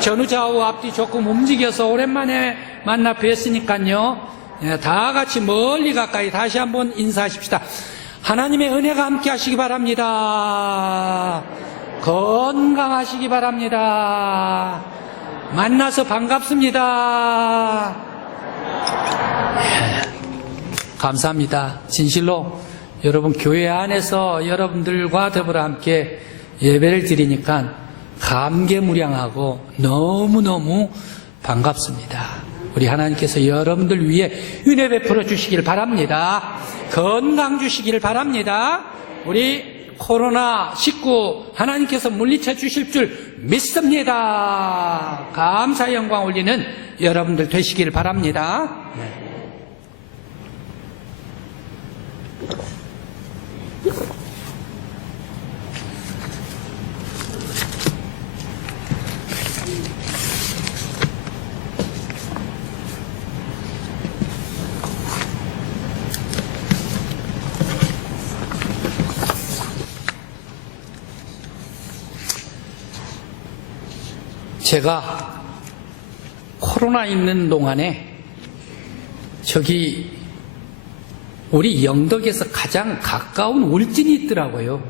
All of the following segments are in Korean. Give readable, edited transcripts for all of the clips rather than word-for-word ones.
전후좌우 앞뒤 조금 움직여서 오랜만에 만나 뵀으니까요. 다 같이 멀리 가까이 다시 한번 인사하십시다. 하나님의 은혜가 함께 하시기 바랍니다. 건강하시기 바랍니다. 만나서 반갑습니다. 감사합니다. 진실로 여러분 교회 안에서 여러분들과 더불어 함께 예배를 드리니까 감개무량하고 너무너무 반갑습니다. 우리 하나님께서 여러분들 위해 은혜 베풀어 주시길 바랍니다. 건강 주시길 바랍니다. 우리 코로나19 하나님께서 물리쳐 주실 줄 믿습니다. 감사 영광 올리는 여러분들 되시길 바랍니다. 제가 코로나 있는 동안에 저기 우리 영덕에서 가장 가까운 울진이 있더라고요.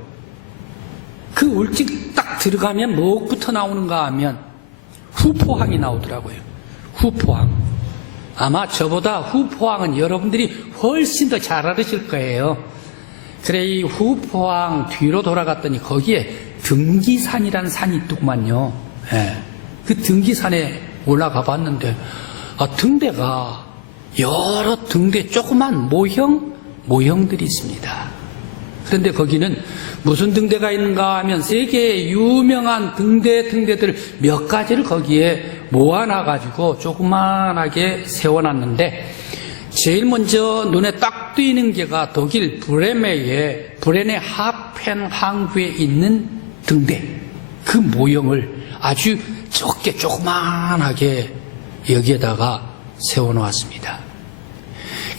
그 울진 딱 들어가면 뭐부터 나오는가 하면 후포항이 나오더라고요. 후포항. 아마 저보다 후포항은 여러분들이 훨씬 더 잘 알으실 거예요. 그래 이 후포항 뒤로 돌아갔더니 거기에 등기산이라는 산이 있더구만요. 예. 그 등기산에 올라가 봤는데 등대가 여러 등대 조그만 모형들이 있습니다. 그런데 거기는 무슨 등대가 있는가 하면 세계의 유명한 등대들 몇 가지를 거기에 모아놔가지고 조그만하게 세워놨는데 제일 먼저 눈에 딱 띄는 게가 독일 브레네 하펜 항구에 있는 등대. 그 모형을 아주 적게 조그만하게 여기에다가 세워놓았습니다.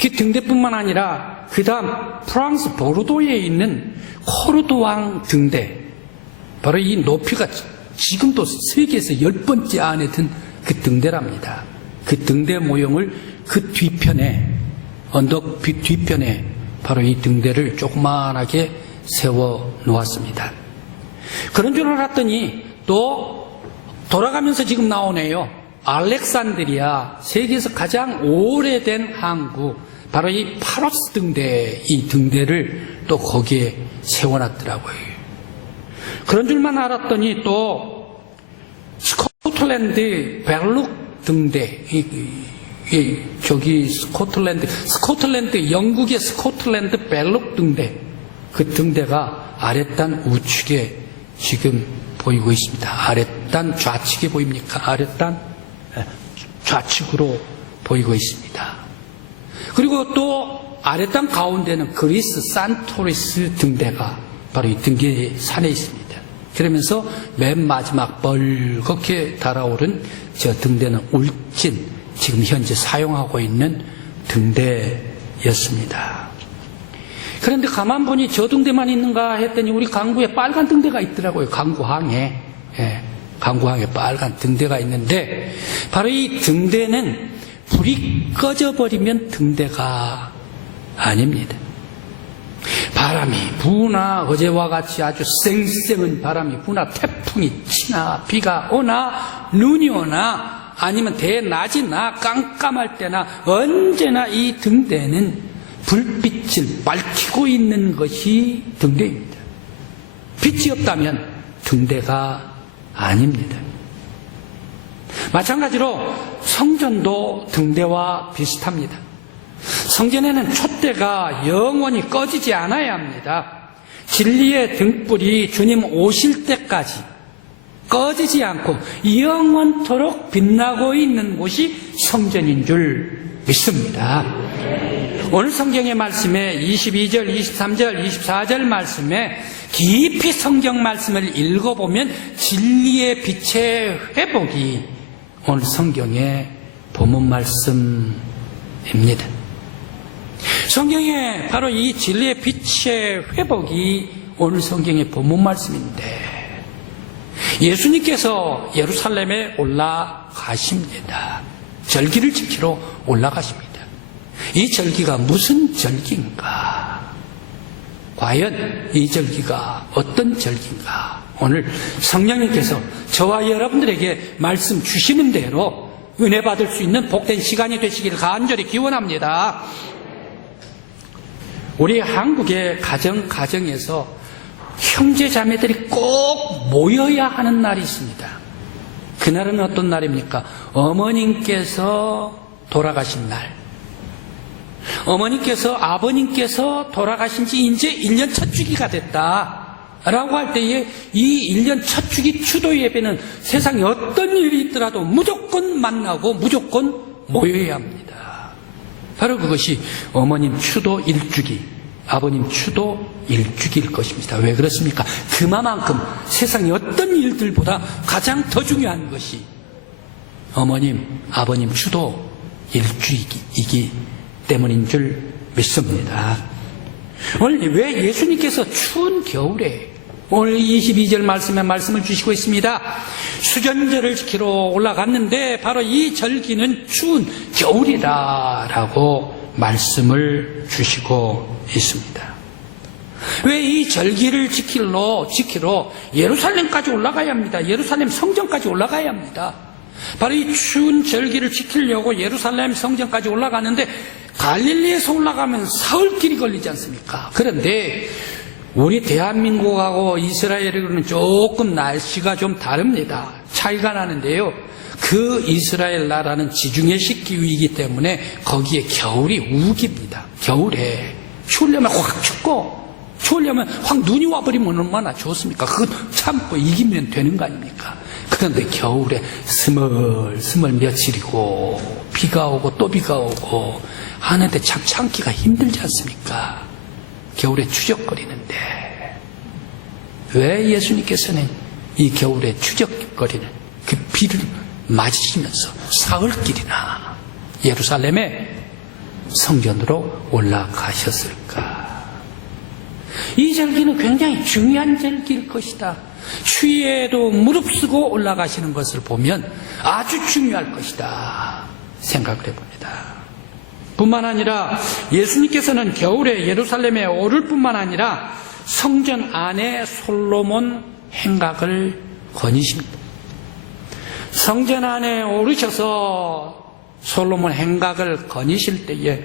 그 등대뿐만 아니라 그 다음 프랑스 보르도에 있는 코르도왕 등대, 바로 이 높이가 지금도 세계에서 10번째 안에 든 그 등대랍니다. 그 등대 모형을 그 뒤편에, 언덕 뒤편에 바로 이 등대를 조그만하게 세워 놓았습니다. 그런 줄 알았더니 또 돌아가면서 지금 나오네요. 알렉산드리아, 세계에서 가장 오래된 항구, 바로 이 파로스 등대, 이 등대를 또 거기에 세워놨더라고요. 그런 줄만 알았더니 또 스코틀랜드 벨룩 등대, 저기 스코틀랜드, 영국의 스코틀랜드 벨룩 등대, 그 등대가 아랫단 우측에 지금 보이고 있습니다. 아랫단 좌측에 보입니까? 아랫단 좌측으로 보이고 있습니다. 그리고 또 아랫단 가운데는 그리스 산토리스 등대가 바로 이 등계 산에 있습니다. 그러면서 맨 마지막 벌겋게 달아오른 저 등대는 울진, 지금 현재 사용하고 있는 등대였습니다. 그런데 가만 보니 저 등대만 있는가 했더니 우리 강구에 빨간 등대가 있더라고요. 강구항에. 강구항에 빨간 등대가 있는데 바로 이 등대는 불이 꺼져버리면 등대가 아닙니다. 바람이 부나 어제와 같이 아주 쌩쌩한 바람이 부나 태풍이 치나 비가 오나 눈이 오나 아니면 대낮이나 깜깜할 때나 언제나 이 등대는 불빛을 밝히고 있는 것이 등대입니다. 빛이 없다면 등대가 아닙니다. 마찬가지로 성전도 등대와 비슷합니다. 성전에는 촛대가 영원히 꺼지지 않아야 합니다. 진리의 등불이 주님 오실 때까지 꺼지지 않고 영원토록 빛나고 있는 곳이 성전인 줄 믿습니다. 오늘 성경의 말씀에 22절, 23절, 24절 말씀에 깊이 성경 말씀을 읽어보면 진리의 빛의 회복이 오늘 성경의 본문 말씀입니다. 성경에 바로 이 진리의 빛의 회복이 오늘 성경의 본문 말씀인데 예수님께서 예루살렘에 올라가십니다. 절기를 지키러 올라가십니다. 이 절기가 무슨 절기인가? 과연 이 절기가 어떤 절기인가? 오늘 성령님께서 저와 여러분들에게 말씀 주시는 대로 은혜 받을 수 있는 복된 시간이 되시기를 간절히 기원합니다. 우리 한국의 가정에서 형제 자매들이 꼭 모여야 하는 날이 있습니다. 그날은 어떤 날입니까? 어머님께서 돌아가신 날. 어머님께서, 아버님께서 돌아가신 지 이제 1년 첫 주기가 됐다 라고 할 때에 이 1년 첫 주기 추도 예배는 세상에 어떤 일이 있더라도 무조건 만나고 무조건 모여야 합니다. 바로 그것이 어머님 추도 1주기, 아버님 추도 1주기일 것입니다. 왜 그렇습니까? 그만큼 세상의 어떤 일들보다 가장 더 중요한 것이 어머님, 아버님 추도 1주기이기 때문인 줄 믿습니다. 오늘 왜 예수님께서 추운 겨울에 오늘 22절 말씀에 말씀을 주시고 있습니다. 수전절을 지키러 올라갔는데 바로 이 절기는 추운 겨울이다라고 말씀을 주시고 있습니다. 왜 이 절기를 지키러 예루살렘까지 올라가야 합니다. 예루살렘 성전까지 올라가야 합니다. 바로 이 추운 절기를 지키려고 예루살렘 성전까지 올라가는데 갈릴리에서 올라가면 사흘길이 걸리지 않습니까? 그런데 우리 대한민국하고 이스라엘은 조금 날씨가 좀 다릅니다. 차이가 나는데요. 그 이스라엘 나라는 지중해식 기후이기 때문에 거기에 겨울이 우깁니다. 겨울에 추우려면 확 춥고 추우려면 확 눈이 와버리면 얼마나 좋습니까? 그거 참고 이기면 되는 거 아닙니까? 그런데 겨울에 스멀스멀 며칠이고 비가 오고 또 비가 오고 하는데 참 참기가 힘들지 않습니까? 겨울에 추적거리는데 왜 예수님께서는 이 겨울에 추적거리는 그 비를 맞으시면서 사흘길이나 예루살렘의 성전으로 올라가셨을까? 이 절기는 굉장히 중요한 절기일 것이다. 추위에도 무릅쓰고 올라가시는 것을 보면 아주 중요할 것이다 생각을 해봅니다. 뿐만 아니라 예수님께서는 겨울에 예루살렘에 오를 뿐만 아니라 성전 안에 솔로몬 행각을 거니십니다. 성전 안에 오르셔서 솔로몬 행각을 거니실 때에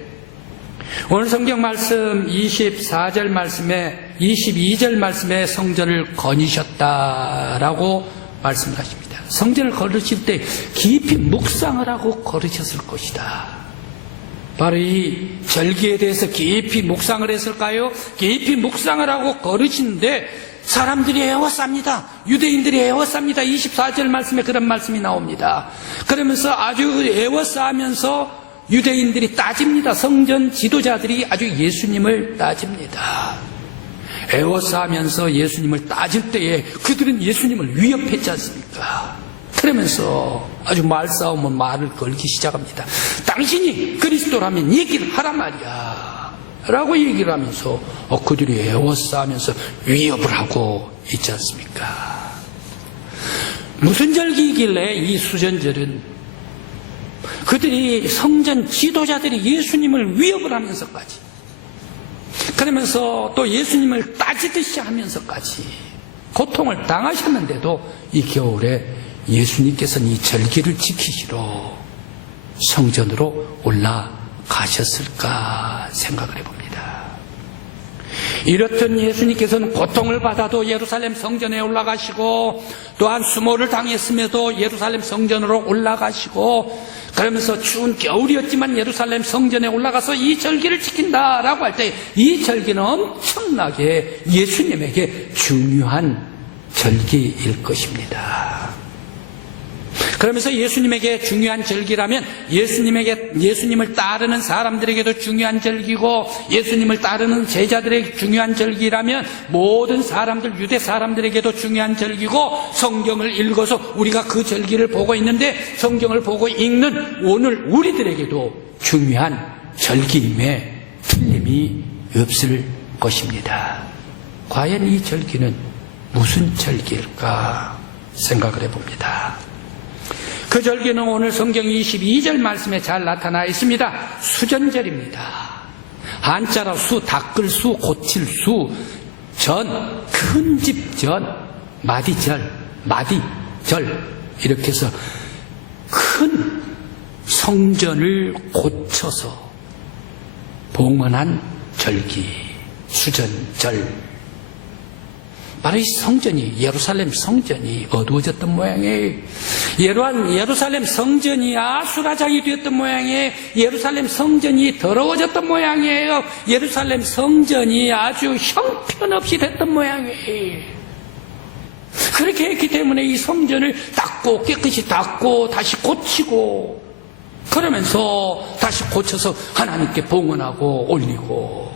오늘 성경 말씀 24절 말씀에 22절 말씀에 성전을 거니셨다라고 말씀을 하십니다. 성전을 걸으실 때 깊이 묵상을 하고 걸으셨을 것이다. 바로 이 절기에 대해서 깊이 묵상을 했을까요? 깊이 묵상을 하고 걸으시는데 사람들이 애워쌉니다. 유대인들이 애워쌉니다. 24절 말씀에 그런 말씀이 나옵니다. 그러면서 아주 애워싸면서 유대인들이 따집니다. 성전 지도자들이 아주 예수님을 따집니다. 애워싸면서 예수님을 따질 때에 그들은 예수님을 위협했지 않습니까? 그러면서 아주 말싸움은 말을 걸기 시작합니다. 당신이 그리스도라면 얘기를 하란 말이야 라고 얘기를 하면서 그들이 애워싸면서 위협을 하고 있지 않습니까? 무슨 절기이길래 이 수전절은 그들이 성전 지도자들이 예수님을 위협을 하면서까지 그러면서 또 예수님을 따지듯이 하면서까지 고통을 당하셨는데도 이 겨울에 예수님께서는 이 절기를 지키시러 성전으로 올라가셨을까 생각을 해봅니다. 이렇듯 예수님께서는 고통을 받아도 예루살렘 성전에 올라가시고 또한 수모를 당했음에도 예루살렘 성전으로 올라가시고 그러면서 추운 겨울이었지만 예루살렘 성전에 올라가서 이 절기를 지킨다라고 할 때 이 절기는 엄청나게 예수님에게 중요한 절기일 것입니다. 그러면서 예수님에게 중요한 절기라면 예수님을 따르는 사람들에게도 중요한 절기고 예수님을 따르는 제자들에게 중요한 절기라면 모든 사람들, 유대 사람들에게도 중요한 절기고 성경을 읽어서 우리가 그 절기를 보고 있는데 성경을 보고 읽는 오늘 우리들에게도 중요한 절기임에 틀림이 없을 것입니다. 과연 이 절기는 무슨 절기일까? 생각을 해봅니다. 그 절기는 오늘 성경 22절 말씀에 잘 나타나 있습니다. 수전절입니다. 한자로 수, 닦을 수, 고칠 수, 전, 큰 집 전, 마디절, 마디절 이렇게 해서 큰 성전을 고쳐서 봉헌한 절기, 수전절. 바로 이 성전이, 예루살렘 성전이 어두워졌던 모양이에요. 예루살렘 성전이 아수라장이 되었던 모양이에요. 예루살렘 성전이 더러워졌던 모양이에요. 예루살렘 성전이 아주 형편없이 됐던 모양이에요. 그렇게 했기 때문에 이 성전을 닦고 깨끗이 닦고 다시 고치고 그러면서 다시 고쳐서 하나님께 봉헌하고 올리고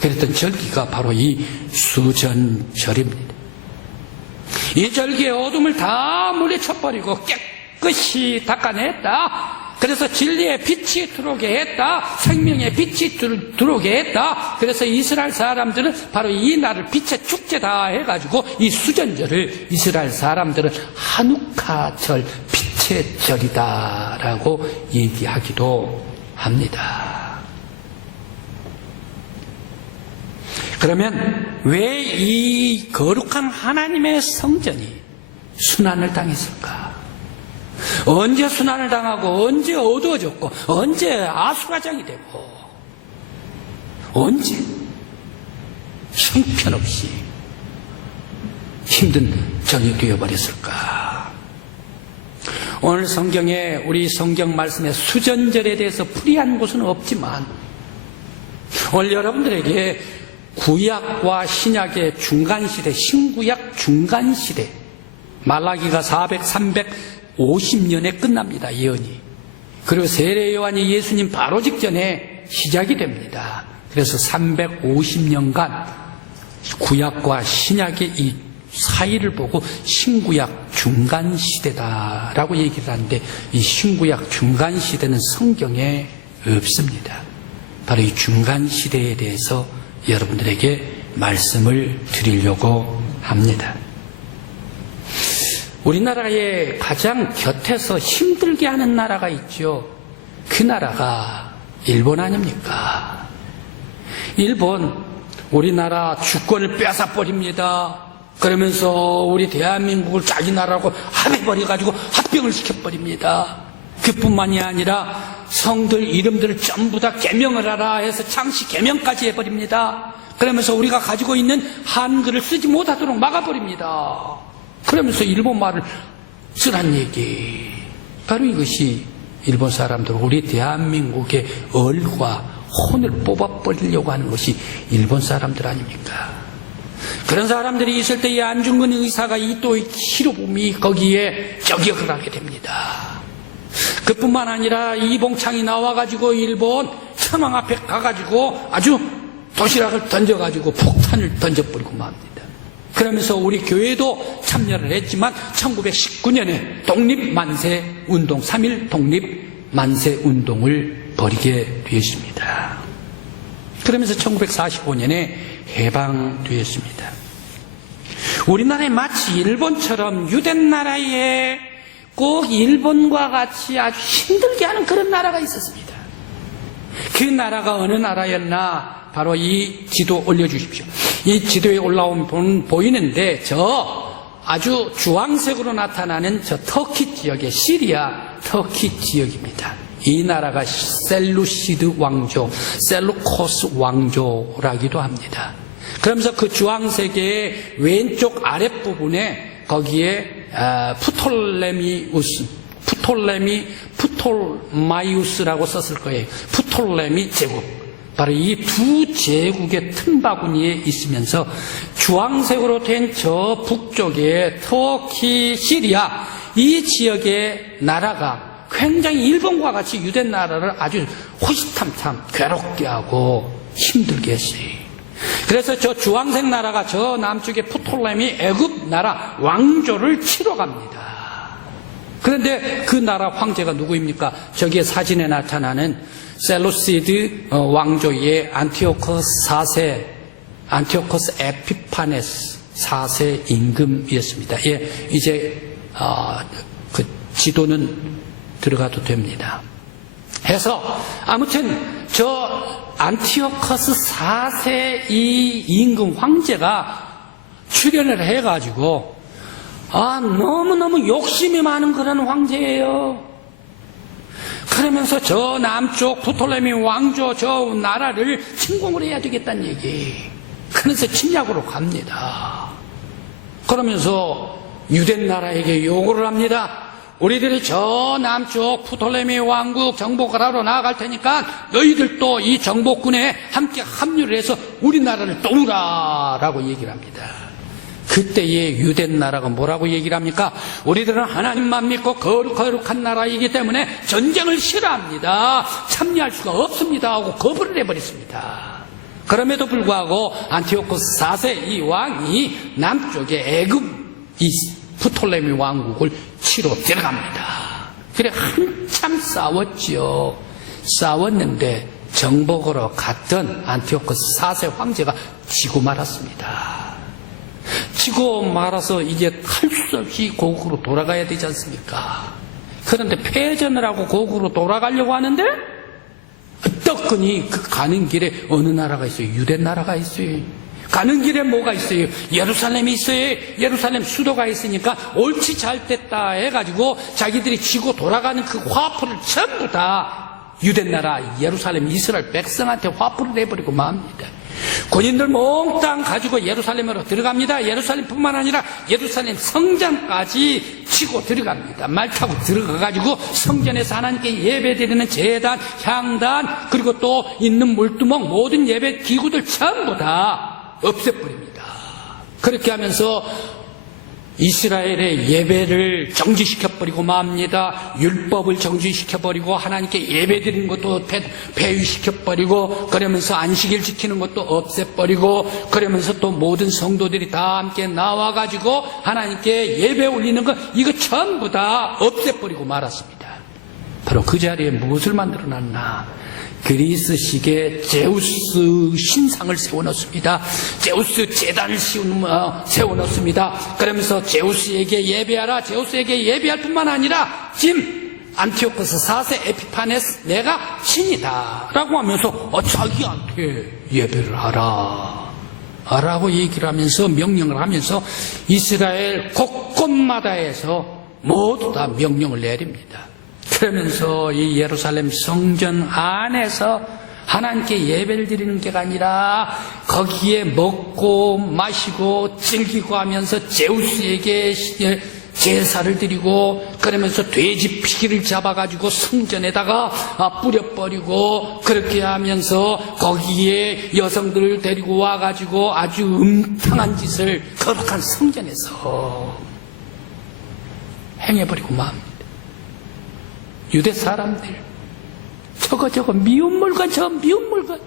그랬던 절기가 바로 이 수전절입니다. 이 절기에 어둠을 다 물리쳐버리고 깨끗이 닦아냈다. 그래서 진리의 빛이 들어오게 했다. 생명의 빛이 들어오게 했다. 그래서 이스라엘 사람들은 바로 이 날을 빛의 축제다 해가지고 이 수전절을 이스라엘 사람들은 하누카절, 빛의 절이다라고 얘기하기도 합니다. 그러면 왜 이 거룩한 하나님의 성전이 순환을 당했을까? 언제 순환을 당하고 언제 어두워졌고 언제 아수라장이 되고 언제 형편없이 힘든 정이 되어버렸을까? 오늘 성경에 우리 성경 말씀에 수전절에 대해서 풀이한 곳은 없지만 오늘 여러분들에게 구약과 신약의 중간시대, 신구약 중간시대, 말라기가 350년에 끝납니다, 예언이. 그리고 세례 요한이 예수님 바로 직전에 시작이 됩니다. 그래서 350년간 구약과 신약의 이 사이를 보고 신구약 중간시대다라고 얘기를 하는데 이 신구약 중간시대는 성경에 없습니다. 바로 이 중간시대에 대해서 여러분들에게 말씀을 드리려고 합니다. 우리나라의 가장 곁에서 힘들게 하는 나라가 있죠. 그 나라가 일본 아닙니까? 일본, 우리나라 주권을 뺏어버립니다. 그러면서 우리 대한민국을 자기 나라라고 합해버려가지고 합병을 시켜버립니다. 그뿐만이 아니라 성들 이름들을 전부 다 개명을 하라 해서 창씨 개명까지 해버립니다. 그러면서 우리가 가지고 있는 한글을 쓰지 못하도록 막아버립니다. 그러면서 일본말을 쓰란 얘기. 바로 이것이 일본 사람들 우리 대한민국의 얼과 혼을 뽑아버리려고 하는 것이 일본 사람들 아닙니까? 그런 사람들이 있을 때 이 안중근 의사가 이 또 히로부미 거기에 저격을 하게 됩니다. 그뿐만 아니라 이봉창이 나와가지고 일본 천황 앞에 가가지고 아주 도시락을 던져가지고 폭탄을 던져버리고 맙니다. 그러면서 우리 교회도 참여를 했지만 1919년에 독립만세운동 3.1 독립만세운동을 벌이게 되었습니다. 그러면서 1945년에 해방되었습니다. 우리나라에 마치 일본처럼 유된 나라에 꼭 일본과 같이 아주 힘들게 하는 그런 나라가 있었습니다. 그 나라가 어느 나라였나? 바로 이 지도 올려주십시오. 이 지도에 올라오면 보이는데 저 아주 주황색으로 나타나는 저 터키 지역의 시리아 터키 지역입니다. 이 나라가 셀루시드 왕조, 셀루코스 왕조라기도 합니다. 그러면서 그 주황색의 왼쪽 아랫부분에 거기에 프톨마이우스라고 썼을 거예요. 프톨레미 제국. 바로 이 두 제국의 틈바구니에 있으면서 주황색으로 된 저 북쪽의 터키, 시리아 이 지역의 나라가 굉장히 일본과 같이 유대 나라를 아주 호시탐탐 괴롭게 하고 힘들게 했어요. 그래서 저 주황색 나라가 저 남쪽의 프톨레미 애굽 나라 왕조를 치러 갑니다. 그런데 그 나라 황제가 누구입니까? 저기에 사진에 나타나는 셀루시드 왕조의 안티오코스 4세, 안티오코스 에피파네스 4세 임금이었습니다. 예, 이제 그 지도는 들어가도 됩니다. 해서 아무튼 저 안티오커스 4세 이 임금 황제가 출연을 해가지고 너무너무 욕심이 많은 그런 황제예요. 그러면서 저 남쪽 프톨레미 왕조 저 나라를 침공을 해야 되겠다는 얘기. 그래서 침략으로 갑니다. 그러면서 유대 나라에게 요구를 합니다. 우리들이 저 남쪽 프톨레미 왕국 정복을 하러 나아갈 테니까 너희들도 이 정복군에 함께 합류를 해서 우리나라를 도우라라고 얘기를 합니다. 그때의 유대 나라가 뭐라고 얘기를 합니까? 우리들은 하나님만 믿고 거룩한 나라이기 때문에 전쟁을 싫어합니다. 참여할 수가 없습니다 하고 거부를 해버렸습니다. 그럼에도 불구하고 안티오코스 4세 이 왕이 남쪽의 애굽 이 프톨레미 왕국을 치러 들어갑니다. 그래 한참 싸웠지요. 싸웠는데 정복으로 갔던 안티오코스 4세 황제가 지고 말았습니다. 지고 말아서 이제 할 수 없이 고국으로 돌아가야 되지 않습니까? 그런데 패전을 하고 고국으로 돌아가려고 하는데 떡하니 그 가는 길에 어느 나라가 있어요? 유대 나라가 있어요. 가는 길에 뭐가 있어요? 예루살렘이 있어요. 예루살렘 수도가 있으니까 옳지 잘 됐다 해가지고 자기들이 지고 돌아가는 그 화풀을 전부 다 유대 나라 예루살렘 이스라엘 백성한테 화풀을 해버리고 맙니다. 군인들 몽땅 가지고 예루살렘으로 들어갑니다. 예루살렘뿐만 아니라 예루살렘 성전까지 치고 들어갑니다. 말 타고 들어가가지고 성전에서 하나님께 예배드리는 제단, 향단, 그리고 또 있는 물두멍 모든 예배 기구들 전부 다 없애버립니다. 그렇게 하면서 이스라엘의 예배를 정지시켜버리고 맙니다. 율법을 정지시켜버리고 하나님께 예배드리는 것도 폐위시켜버리고 그러면서 안식일 지키는 것도 없애버리고 그러면서 또 모든 성도들이 다 함께 나와가지고 하나님께 예배 올리는 것 이거 전부 다 없애버리고 말았습니다. 바로 그 자리에 무엇을 만들어놨나? 그리스식의 제우스 신상을 세워놓습니다. 제우스 제단을 세워놓습니다. 그러면서 제우스에게 예배하라. 제우스에게 예배할 뿐만 아니라 지금 안티오코스 4세 에피파네스 내가 신이다 라고 하면서 자기한테 예배를 하라 라고 얘기를 하면서 명령을 하면서 이스라엘 곳곳마다에서 모두 다 명령을 내립니다. 그러면서 이 예루살렘 성전 안에서 하나님께 예배를 드리는 게 아니라 거기에 먹고 마시고 즐기고 하면서 제우스에게 제사를 드리고 그러면서 돼지 피를 잡아가지고 성전에다가 뿌려버리고 그렇게 하면서 거기에 여성들을 데리고 와가지고 아주 음탕한 짓을 거룩한 성전에서 행해버리고 맙니다. 유대 사람들 저거 미운 물건 저 미운 물건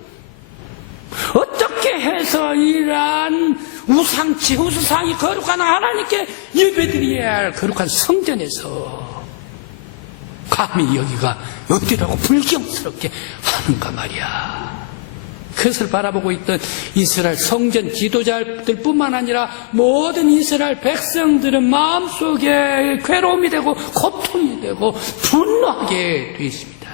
어떻게 해서 이러한 우상 제우스상이 거룩한 하나님께 예배드려야 할 거룩한 성전에서 감히 여기가 어디라고 불경스럽게 하는가 말이야. 그것을 바라보고 있던 이스라엘 성전 지도자들뿐만 아니라 모든 이스라엘 백성들은 마음속에 괴로움이 되고 고통이 되고 분노하게 되어 있습니다.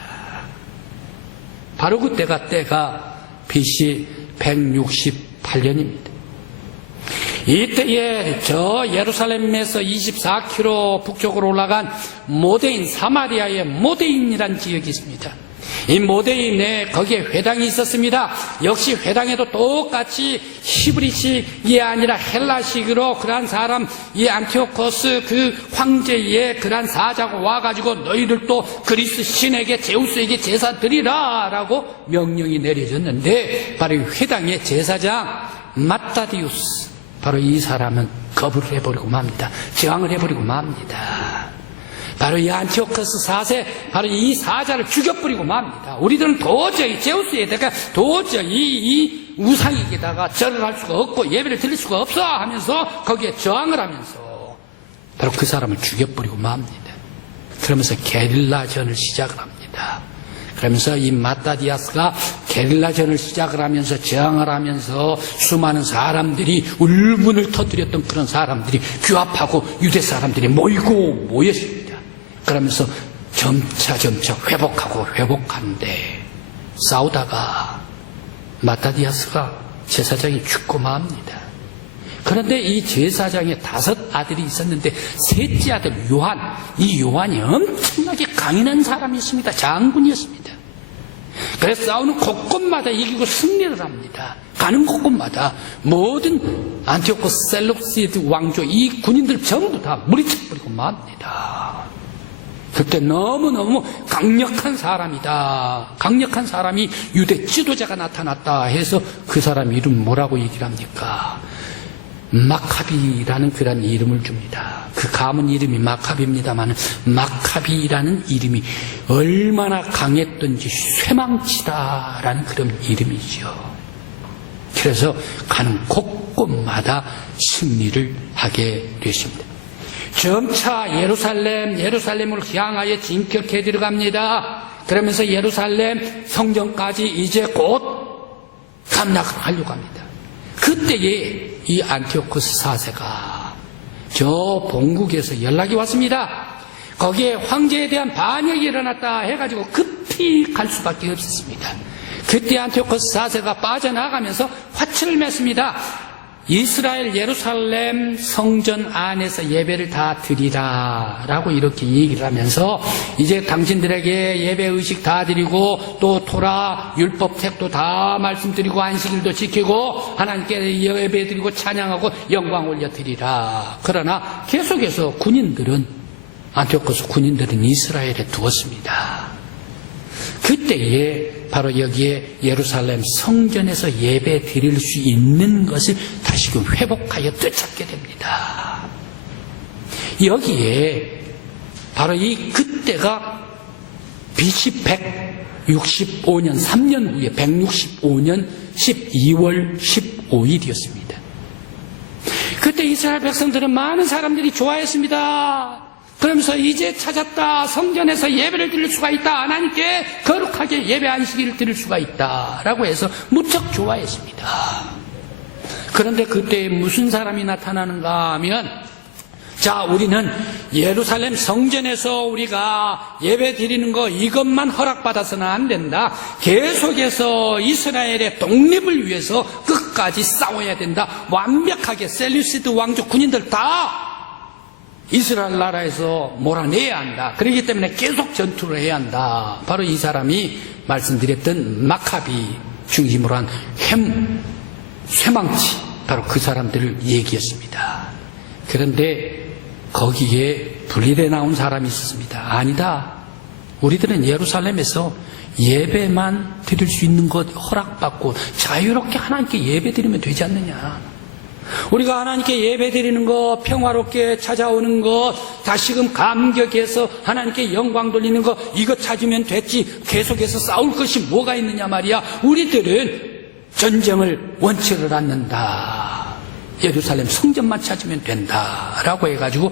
바로 그때가 BC 168년입니다. 이때에 저 예루살렘에서 24km 북쪽으로 올라간 모데인 사마리아의 모데인이라는 지역이 있습니다. 이 모데인에 거기에 회당이 있었습니다. 역시 회당에도 똑같이 히브리식이 아니라 헬라식으로 그러한 사람 이 안티오코스 그 황제의 그러한 사자가 와가지고 너희들도 그리스 신에게 제우스에게 제사 드리라 라고 명령이 내려졌는데 바로 이 회당의 제사장 마타디우스 바로 이 사람은 거부를 해버리고 맙니다. 저항을 해버리고 맙니다. 바로 이 안티오코스 4세 바로 이 사자를 죽여버리고 맙니다. 우리들은 도저히 제우스에다가 도저히 이 우상에게다가 절을 할 수가 없고 예배를 드릴 수가 없어 하면서 거기에 저항을 하면서 바로 그 사람을 죽여버리고 맙니다. 그러면서 게릴라전을 시작을 합니다. 그러면서 이 마타디아스가 게릴라전을 시작을 하면서 저항을 하면서 수많은 사람들이 울분을 터뜨렸던 그런 사람들이 규합하고 유대 사람들이 모였습니다. 그러면서 점차 회복하고 회복하는데 싸우다가 마타디아스가 제사장이 죽고 맙니다. 그런데 이 제사장의 5 아들이 있었는데 셋째 아들 요한, 이 요한이 엄청나게 강인한 사람이었습니다. 장군이었습니다. 그래서 싸우는 곳곳마다 이기고 승리를 합니다. 가는 곳곳마다 모든 안티오코스 셀룩시드 왕조 이 군인들 전부 다 무리쳐버리고 맙니다. 그때 너무너무 강력한 사람이다. 강력한 사람이 유대 지도자가 나타났다 해서 그 사람 이름 뭐라고 얘기를 합니까? 마카비라는 그런 이름을 줍니다. 그 가문 이름이 마카비입니다만 마카비라는 이름이 얼마나 강했던지 쇠망치다라는 그런 이름이죠. 그래서 가는 곳곳마다 승리를 하게 됐습니다. 점차 예루살렘을 향하여 진격해 들어갑니다. 그러면서 예루살렘 성전까지 이제 곧 감락을 하려고 합니다. 그때에 이 안티오코스 4세가 저 본국에서 연락이 왔습니다. 거기에 황제에 대한 반역이 일어났다 해가지고 급히 갈 수밖에 없었습니다. 그때 안티오코스 4세가 빠져나가면서 화치를 맺습니다. 이스라엘 예루살렘 성전 안에서 예배를 다 드리라 라고 이렇게 얘기를 하면서 이제 당신들에게 예배 의식 다 드리고 또 토라 율법 책도 다 말씀드리고 안식일도 지키고 하나님께 예배 드리고 찬양하고 영광 올려 드리라. 그러나 계속해서 안티오코스 군인들은 이스라엘에 두었습니다. 그때에 바로 여기에 예루살렘 성전에서 예배 드릴 수 있는 것을 다시금 회복하여 되찾게 됩니다. 여기에 바로 그때가 BC 165년 3년 후에 165년 12월 15일이었습니다. 그때 이스라엘 백성들은 많은 사람들이 좋아했습니다. 그러면서 이제 찾았다. 성전에서 예배를 드릴 수가 있다. 하나님께 거룩하게 예배 안식일을 드릴 수가 있다. 라고 해서 무척 좋아했습니다. 그런데 그때 무슨 사람이 나타나는가 하면 자, 우리는 예루살렘 성전에서 우리가 예배 드리는 거 이것만 허락받아서는 안 된다. 계속해서 이스라엘의 독립을 위해서 끝까지 싸워야 된다. 완벽하게 셀루시드 왕족 군인들 다 이스라엘 나라에서 몰아내야 한다. 그렇기 때문에 계속 전투를 해야 한다. 바로 이 사람이 말씀드렸던 마카비 중심으로 한 쇠망치, 바로 그 사람들을 얘기했습니다. 그런데 거기에 분리돼 나온 사람이 있었습니다. 아니다. 우리들은 예루살렘에서 예배만 드릴 수 있는 것 허락받고 자유롭게 하나님께 예배 드리면 되지 않느냐. 우리가 하나님께 예배 드리는 것, 평화롭게 찾아오는 것, 다시금 감격해서 하나님께 영광 돌리는 것, 이거 찾으면 됐지. 계속해서 싸울 것이 뭐가 있느냐 말이야. 우리들은 전쟁을 원치를 않는다. 예루살렘 성전만 찾으면 된다라고 해가지고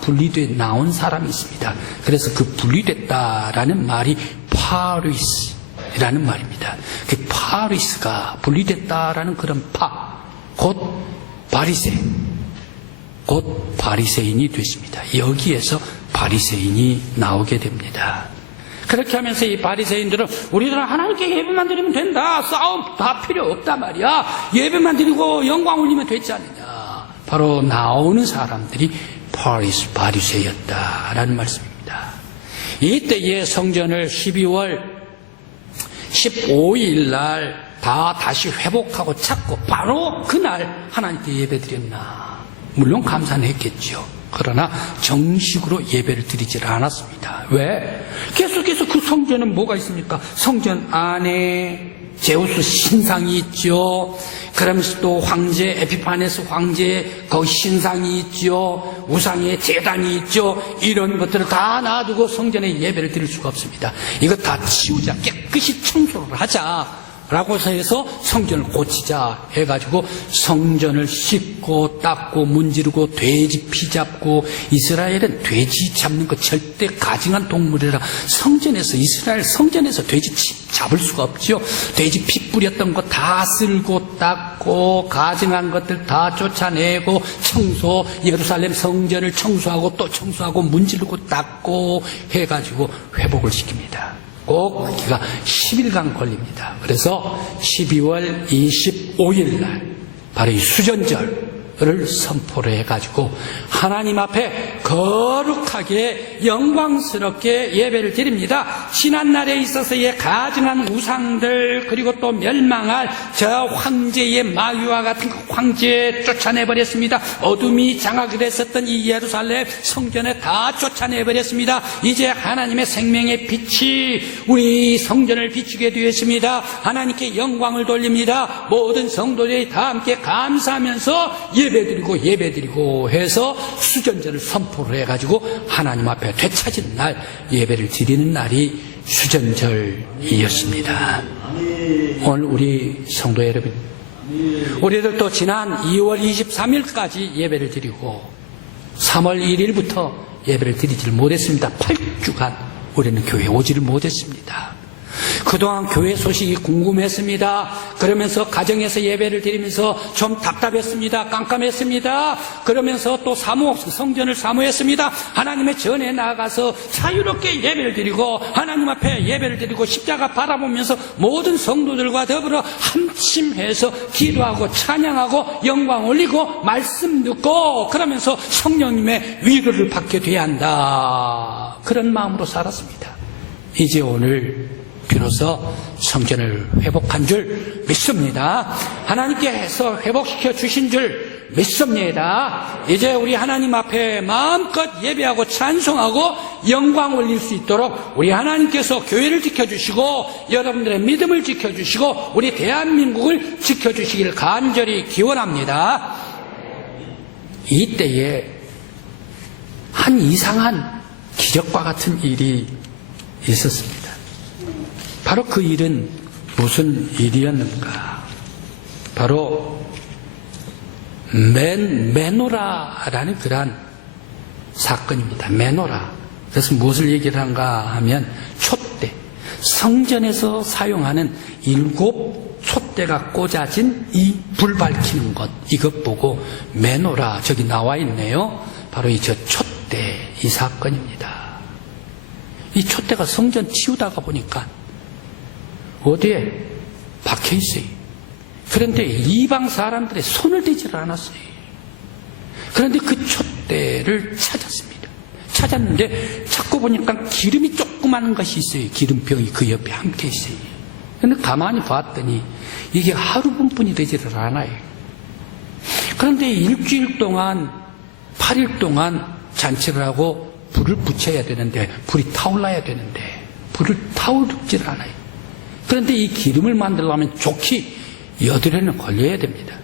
분리돼 나온 사람이 있습니다. 그래서 그 분리됐다라는 말이 파리스라는 말입니다. 그 파리스가 분리됐다라는 그런 곧 바리새인이 됐습니다. 여기에서 바리새인이 나오게 됩니다. 그렇게 하면서 이 바리새인들은 우리들은 하나님께 예배만 드리면 된다. 싸움 다 필요 없단 말이야. 예배만 드리고 영광 올리면 되지 않느냐. 바로 나오는 사람들이 바리새였다라는 말씀입니다. 이때의 성전을 12월 15일 날 다시 회복하고 찾고 바로 그날 하나님께 예배 드렸나. 물론 감사는 했겠죠. 그러나 정식으로 예배를 드리질 않았습니다. 왜? 계속해서 그 성전은 뭐가 있습니까? 성전 안에 제우스 신상이 있죠. 그러면서 또 황제 에피파네스 황제 거기 신상이 있죠. 우상의 제단이 있죠. 이런 것들을 다 놔두고 성전에 예배를 드릴 수가 없습니다. 이거 다 치우자. 깨끗이 청소를 하자. 라고 해서 성전을 고치자 해가지고 성전을 씻고 닦고 문지르고 돼지 피 잡고, 이스라엘은 돼지 잡는 거 절대 가증한 동물이라 이스라엘 성전에서 돼지 잡을 수가 없죠. 돼지 피 뿌렸던 거 다 쓸고 닦고 가증한 것들 다 쫓아내고 청소, 예루살렘 성전을 청소하고 또 청소하고 문지르고 닦고 해가지고 회복을 시킵니다. 꼭 기가 10일간 걸립니다. 그래서 12월 25일 날 바로 이 수전절을 선포를 해가지고 하나님 앞에 거룩하게 영광스럽게 예배를 드립니다. 지난날에 있어서의 가증한 우상들, 그리고 또 멸망할 저 황제의 마귀와 같은 그 황제 쫓아내버렸습니다. 어둠이 장악을 했었던 이 예루살렘 성전에 다 쫓아내버렸습니다. 이제 하나님의 생명의 빛이 우리 성전을 비추게 되었습니다. 하나님께 영광을 돌립니다. 모든 성도들이 다 함께 감사하면서 예배드리고 해서 수전절을 선포를 해가지고 하나님 앞에 되찾은 날 예배를 드리는 날이 수전절이었습니다. 오늘 우리 성도 여러분, 우리들도 지난 2월 23일까지 예배를 드리고 3월 1일부터 예배를 드리지를 못했습니다. 8주간 우리는 교회에 오지를 못했습니다. 그동안 교회 소식이 궁금했습니다. 그러면서 가정에서 예배를 드리면서 좀 답답했습니다. 깜깜했습니다. 그러면서 또 성전을 사모했습니다. 하나님의 전에 나아가서 자유롭게 예배를 드리고 하나님 앞에 예배를 드리고 십자가 바라보면서 모든 성도들과 더불어 함심해서 기도하고 찬양하고 영광 올리고 말씀 듣고 그러면서 성령님의 위로를 받게 돼야 한다. 그런 마음으로 살았습니다. 이제 오늘 비로소 성전을 회복한 줄 믿습니다. 하나님께서 회복시켜 주신 줄 믿습니다. 이제 우리 하나님 앞에 마음껏 예배하고 찬송하고 영광 올릴 수 있도록 우리 하나님께서 교회를 지켜주시고 여러분들의 믿음을 지켜주시고 우리 대한민국을 지켜주시기를 간절히 기원합니다. 이때에 한 이상한 기적과 같은 일이 있었습니다. 바로 그 일은 무슨 일이었는가? 바로 메노라라는 그러한 사건입니다. 메노라. 그래서 무엇을 얘기를 한가 하면 촛대. 성전에서 사용하는 7 촛대가 꽂아진 이 불 밝히는 것, 이것 보고 메노라, 저기 나와 있네요. 바로 이 저 촛대, 이 사건입니다. 이 촛대가 성전 치우다가 보니까 어디에 박혀 있어요. 그런데 이방 사람들의 손을 대지를 않았어요. 그런데 그 촛대를 찾았습니다. 찾았는데 찾고 보니까 기름이 조그마한 것이 있어요. 기름병이 그 옆에 함께 있어요. 그런데 가만히 봤더니 이게 하루 분뿐이 되지를 않아요. 그런데 일주일 동안 8일 동안 잔치를 하고 불을 붙여야 되는데, 불이 타올라야 되는데 불을 타오르지를 않아요. 그런데 이 기름을 만들려면 좋게 8회는 걸려야 됩니다.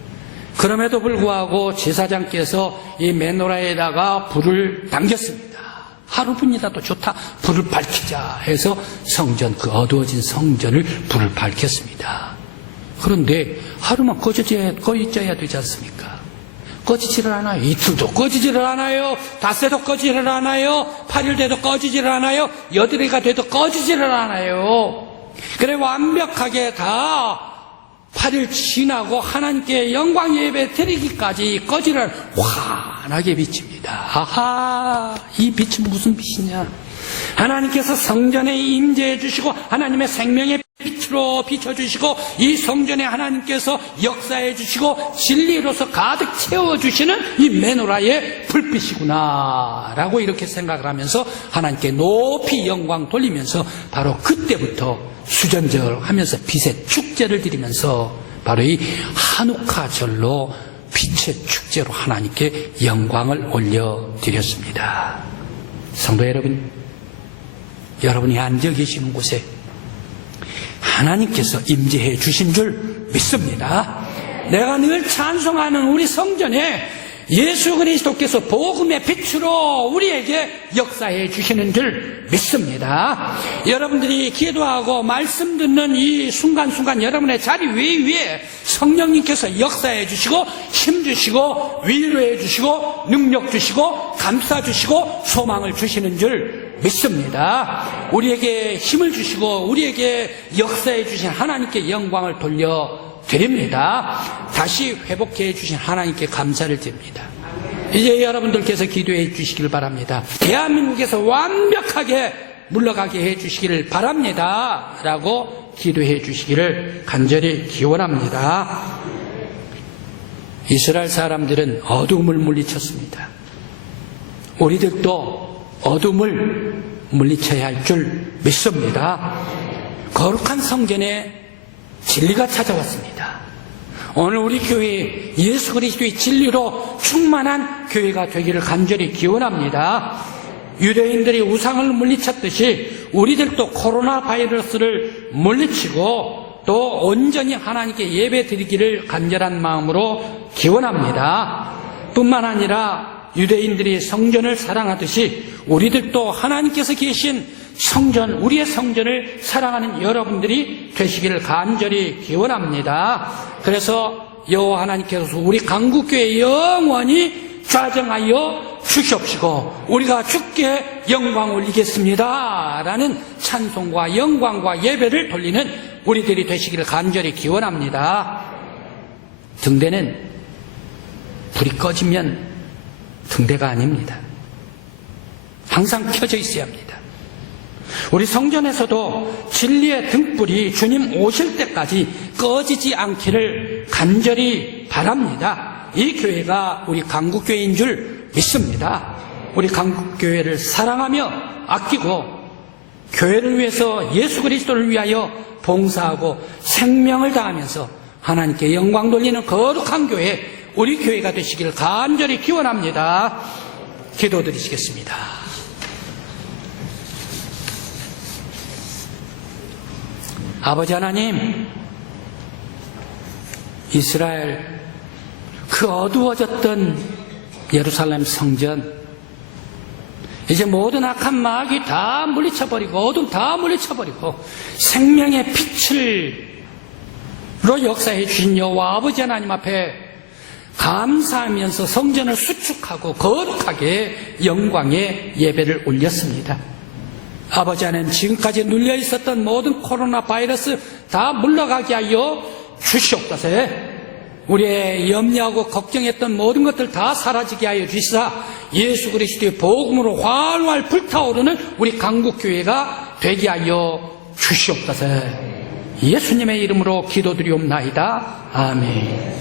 그럼에도 불구하고 제사장께서 이 메노라에다가 불을 당겼습니다. 하루분이라도 좋다, 불을 밝히자 해서 성전, 그 어두워진 성전을 불을 밝혔습니다. 그런데 하루만 꺼져야 되지 않습니까? 꺼지지를 않아요. 이틀도 꺼지지를 않아요. 닷새도 꺼지지를 않아요. 8일 돼도 꺼지지를 않아요. 8회가 돼도 꺼지지를 않아요. 그래 완벽하게 다 8일 지나고 하나님께 영광 예배 드리기까지 꺼지를 환하게 비칩니다. 아하, 이 빛은 무슨 빛이냐? 하나님께서 성전에 임재해 주시고 하나님의 생명의 빛으로 비춰주시고 이 성전에 하나님께서 역사해 주시고 진리로서 가득 채워주시는 이 메노라의 불빛이구나 라고 이렇게 생각을 하면서 하나님께 높이 영광 돌리면서 바로 그때부터 수전절 하면서 빛의 축제를 드리면서 바로 이 하누카절로 빛의 축제로 하나님께 영광을 올려드렸습니다. 성도 여러분, 여러분이 앉아 계시는 곳에 하나님께서 임재해 주신 줄 믿습니다. 내가 늘 찬송하는 우리 성전에 예수 그리스도께서 복음의 빛으로 우리에게 역사해 주시는 줄 믿습니다. 여러분들이 기도하고 말씀 듣는 이 순간순간 여러분의 자리 위에 성령님께서 역사해 주시고 힘 주시고 위로해 주시고 능력 주시고 감싸 주시고 소망을 주시는 줄 믿습니다. 우리에게 힘을 주시고 우리에게 역사해 주신 하나님께 영광을 돌려드립니다. 다시 회복해 주신 하나님께 감사를 드립니다. 이제 여러분들께서 기도해 주시길 바랍니다. 대한민국에서 완벽하게 물러가게 해 주시기를 바랍니다 라고 기도해 주시기를 간절히 기원합니다. 이스라엘 사람들은 어둠을 물리쳤습니다. 우리들도 어둠을 물리쳐야 할 줄 믿습니다. 거룩한 성전에 진리가 찾아왔습니다. 오늘 우리 교회 예수 그리스도의 진리로 충만한 교회가 되기를 간절히 기원합니다. 유대인들이 우상을 물리쳤듯이 우리들도 코로나 바이러스를 물리치고 또 온전히 하나님께 예배 드리기를 간절한 마음으로 기원합니다. 뿐만 아니라 유대인들이 성전을 사랑하듯이 우리들도 하나님께서 계신 성전, 우리의 성전을 사랑하는 여러분들이 되시기를 간절히 기원합니다. 그래서 여호와 하나님께서 우리 강국교회 영원히 좌정하여 주시옵시고 우리가 주께 영광 올리겠습니다 라는 찬송과 영광과 예배를 돌리는 우리들이 되시기를 간절히 기원합니다. 등대는 불이 꺼지면 등대가 아닙니다. 항상 켜져 있어야 합니다. 우리 성전에서도 진리의 등불이 주님 오실 때까지 꺼지지 않기를 간절히 바랍니다. 이 교회가 우리 강국교회인 줄 믿습니다. 우리 강국교회를 사랑하며 아끼고 교회를 위해서 예수 그리스도를 위하여 봉사하고 생명을 다하면서 하나님께 영광 돌리는 거룩한 교회, 우리 교회가 되시기를 간절히 기원합니다. 기도드리시겠습니다. 아버지 하나님, 이스라엘 그 어두워졌던 예루살렘 성전, 이제 모든 악한 마귀 다 물리쳐버리고 어둠 다 물리쳐버리고 생명의 빛으로 역사해 주신 여호와 아버지 하나님 앞에 감사하면서 성전을 수축하고 거룩하게 영광의 예배를 올렸습니다. 아버지 하나님, 지금까지 눌려 있었던 모든 코로나 바이러스 다 물러가게 하여 주시옵소서. 우리의 염려하고 걱정했던 모든 것들 다 사라지게 하여 주시사 예수 그리스도의 복음으로 활활 불타오르는 우리 강국교회가 되게 하여 주시옵소서. 예수님의 이름으로 기도드리옵나이다. 아멘.